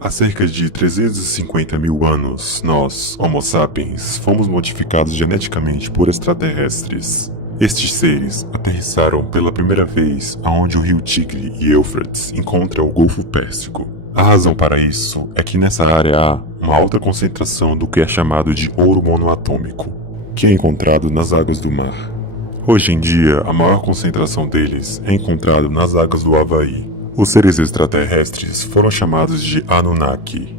Há cerca de 350 mil anos, nós, Homo sapiens, fomos modificados geneticamente por extraterrestres. Estes seres aterrissaram pela primeira vez aonde o rio Tigre e Éufrates encontra o Golfo Pérsico. A razão para isso é que nessa área há uma alta concentração do que é chamado de ouro monoatômico, que é encontrado nas águas do mar. Hoje em dia, a maior concentração deles é encontrado nas águas do Havaí. Os seres extraterrestres foram chamados de Anunnaki,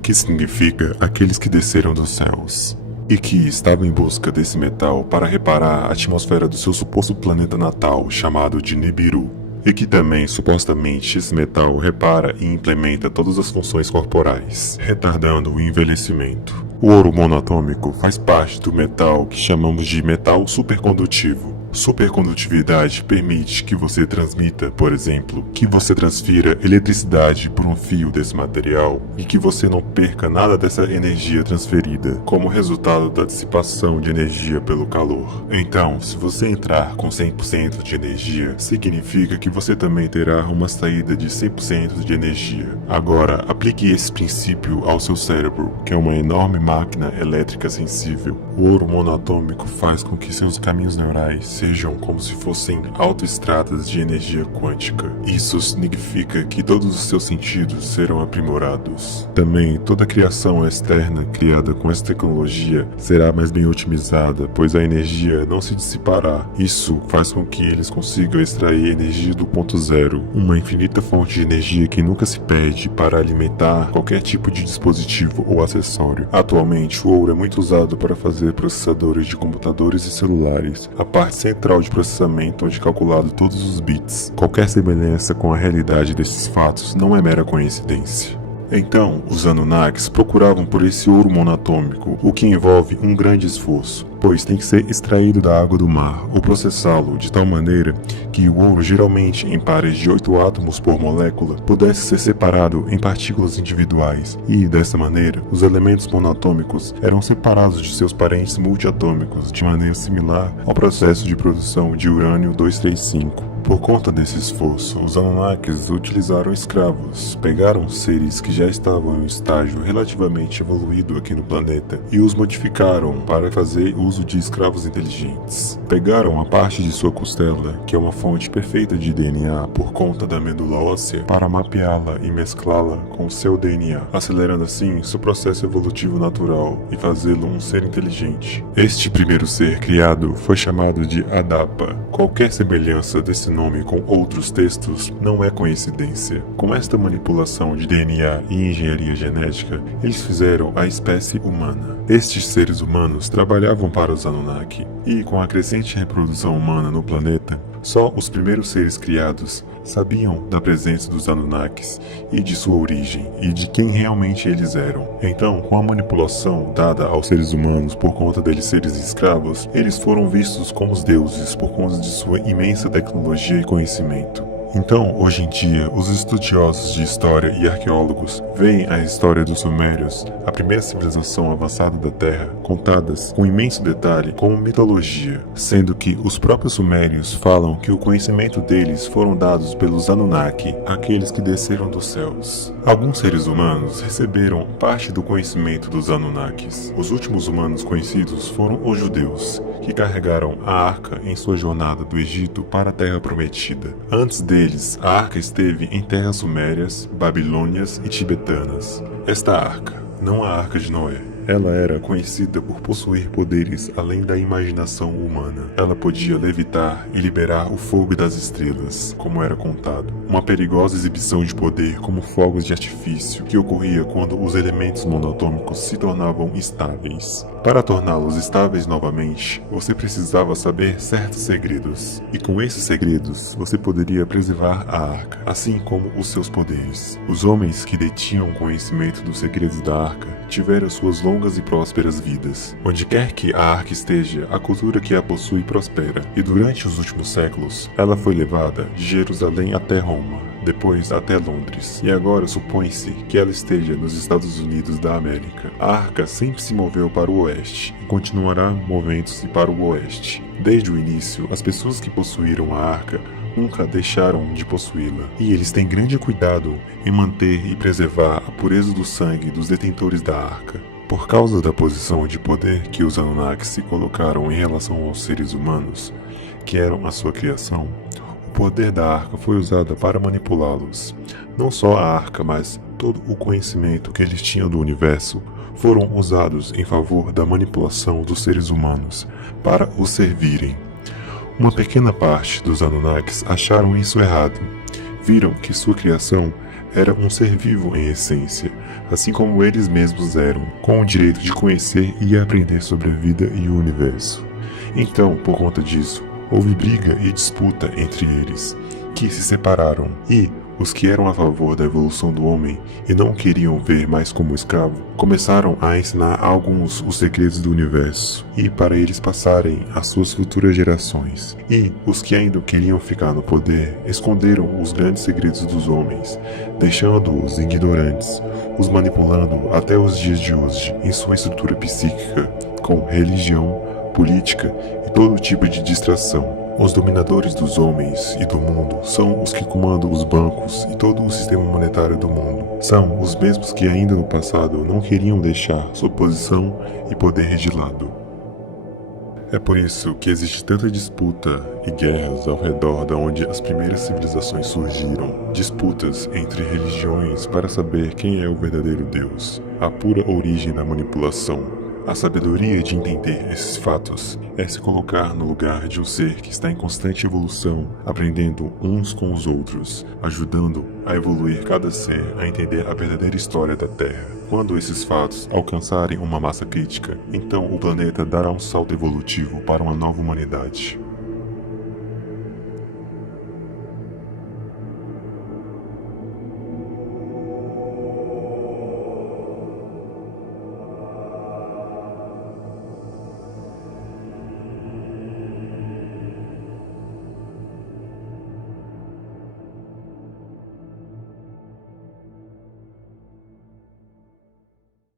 que significa aqueles que desceram dos céus, e que estavam em busca desse metal para reparar a atmosfera do seu suposto planeta natal chamado de Nibiru, e que também supostamente esse metal repara e implementa todas as funções corporais, retardando o envelhecimento. O ouro monoatômico faz parte do metal que chamamos de metal supercondutivo. Supercondutividade permite que você transmita, por exemplo, que você transfira eletricidade por um fio desse material e que você não perca nada dessa energia transferida, como resultado da dissipação de energia pelo calor. Então, se você entrar com 100% de energia, significa que você também terá uma saída de 100% de energia. Agora, aplique esse princípio ao seu cérebro, que é uma enorme máquina elétrica sensível. O ouro monoatômico faz com que seus caminhos neurais sejam como se fossem autoestradas de energia quântica. Isso significa que todos os seus sentidos serão aprimorados. Também, toda a criação externa criada com essa tecnologia será mais bem otimizada, pois a energia não se dissipará. Isso faz com que eles consigam extrair energia do ponto zero, uma infinita fonte de energia que nunca se perde para alimentar qualquer tipo de dispositivo ou acessório. Atualmente, o ouro é muito usado para fazer processadores de computadores e celulares, a parte central de processamento onde é calculado todos os bits. Qualquer semelhança com a realidade desses fatos não é mera coincidência. Então, os Anunnakis procuravam por esse ouro monatômico, o que envolve um grande esforço, pois tem que ser extraído da água do mar ou processá-lo de tal maneira que o ouro, geralmente em pares de 8 átomos por molécula, pudesse ser separado em partículas individuais e, dessa maneira, os elementos monatômicos eram separados de seus parentes multiatômicos de maneira similar ao processo de produção de urânio 235. Por conta desse esforço, os Anunnakis utilizaram escravos, pegaram seres que já estavam em um estágio relativamente evoluído aqui no planeta e os modificaram para fazer uso de escravos inteligentes. Pegaram a parte de sua costela, que é uma fonte perfeita de DNA por conta da medula óssea, para mapeá-la e mesclá-la com seu DNA, acelerando assim seu processo evolutivo natural e fazê-lo um ser inteligente. Este primeiro ser criado foi chamado de Adapa. Qualquer semelhança desse nome com outros textos não é coincidência. Com esta manipulação de DNA e engenharia genética, eles fizeram a espécie humana. Estes seres humanos trabalhavam para os Anunnaki, e com a crescente reprodução humana no planeta, só os primeiros seres criados sabiam da presença dos Anunnakis e de sua origem e de quem realmente eles eram. Então, com a manipulação dada aos seres humanos por conta deles serem escravos, eles foram vistos como os deuses por conta de sua imensa tecnologia e conhecimento. Então, hoje em dia, os estudiosos de história e arqueólogos veem a história dos Sumérios, a primeira civilização avançada da Terra, contadas com imenso detalhe como mitologia, sendo que os próprios Sumérios falam que o conhecimento deles foram dados pelos Anunnaki, aqueles que desceram dos céus. Alguns seres humanos receberam parte do conhecimento dos Anunnakis. Os últimos humanos conhecidos foram os judeus, que carregaram a arca em sua jornada do Egito para a Terra Prometida. Antes deles, a arca esteve em terras sumérias, babilônias e tibetanas. Esta arca, não a Arca de Noé, ela era conhecida por possuir poderes além da imaginação humana. Ela podia levitar e liberar o fogo das estrelas, como era contado. Uma perigosa exibição de poder como fogos de artifício, que ocorria quando os elementos monatômicos se tornavam estáveis. Para torná-los estáveis novamente, você precisava saber certos segredos. E com esses segredos, você poderia preservar a arca, assim como os seus poderes. Os homens que detinham conhecimento dos segredos da arca tiveram suas longas e prósperas vidas. Onde quer que a arca esteja, a cultura que a possui prospera. E durante os últimos séculos, ela foi levada de Jerusalém até Roma, depois até Londres, e agora supõe-se que ela esteja nos Estados Unidos da América. A arca sempre se moveu para o oeste e continuará movendo-se para o oeste. Desde o início, as pessoas que possuíram a arca nunca deixaram de possuí-la, e eles têm grande cuidado em manter e preservar a pureza do sangue dos detentores da arca. Por causa da posição de poder que os Anunnakis se colocaram em relação aos seres humanos, que eram a sua criação, o poder da arca foi usado para manipulá-los. Não só a arca, mas todo o conhecimento que eles tinham do universo foram usados em favor da manipulação dos seres humanos para os servirem. Uma pequena parte dos Anunnakis acharam isso errado. Viram que sua criação era um ser vivo em essência, assim como eles mesmos eram, com o direito de conhecer e aprender sobre a vida e o universo. Então, por conta disso, houve briga e disputa entre eles, que se separaram, e os que eram a favor da evolução do homem e não queriam ver mais como escravo, começaram a ensinar a alguns os segredos do universo e para eles passarem às suas futuras gerações. E os que ainda queriam ficar no poder esconderam os grandes segredos dos homens, deixando-os ignorantes, os manipulando até os dias de hoje em sua estrutura psíquica, com religião, política e todo tipo de distração. Os dominadores dos homens e do mundo são os que comandam os bancos e todo o sistema monetário do mundo. São os mesmos que ainda no passado não queriam deixar sua posição e poder de lado. É por isso que existe tanta disputa e guerras ao redor da onde as primeiras civilizações surgiram. Disputas entre religiões para saber quem é o verdadeiro Deus, a pura origem da manipulação. A sabedoria de entender esses fatos é se colocar no lugar de um ser que está em constante evolução, aprendendo uns com os outros, ajudando a evoluir cada ser a entender a verdadeira história da Terra. Quando esses fatos alcançarem uma massa crítica, então o planeta dará um salto evolutivo para uma nova humanidade.